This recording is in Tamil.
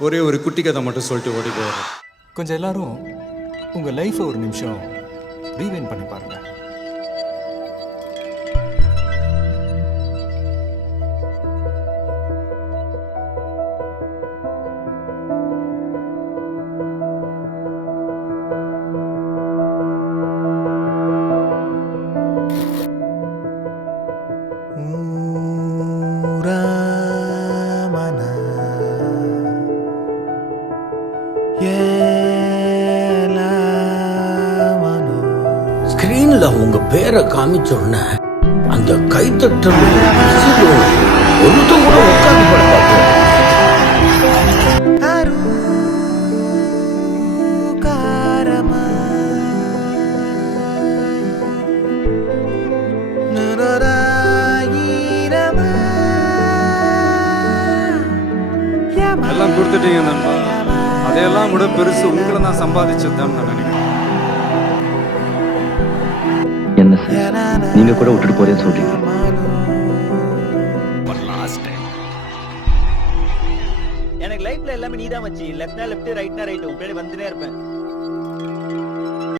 ஒரே ஒரு குட்டி கதை மட்டும் சொல்லிட்டு ஓடி போயிடுறேன். கொஞ்சம் எல்லாரும் உங்கள் லைஃப்பை ஒரு நிமிஷம் ரீவைண்ட் பண்ணி பாருங்க. ஸ்கிரீன்ல உங்க பேரை காமிச்ச உடனே அந்த கைத்தட்டல் ஒருத்தம் கூட உட்கார்ந்து படம் பார்ப்போம். எல்லாம் கொடுத்துட்டீங்க நண்பா. அதையெல்லாம் கூட பெருசு உங்களை நான் சம்பாதிச்சதுதான் நான் நினைக்கிறேன். என்ன சார் நீங்க கூட விட்டுட்டு போறேன்னு சொல்றீங்க? எனக்கு லைஃப்ல எல்லாமே நீதான் வச்சு லெஃப்ட்னா லெஃப்ட் ரைட்னா ரைட் உன் வந்துனே இருப்பேன்.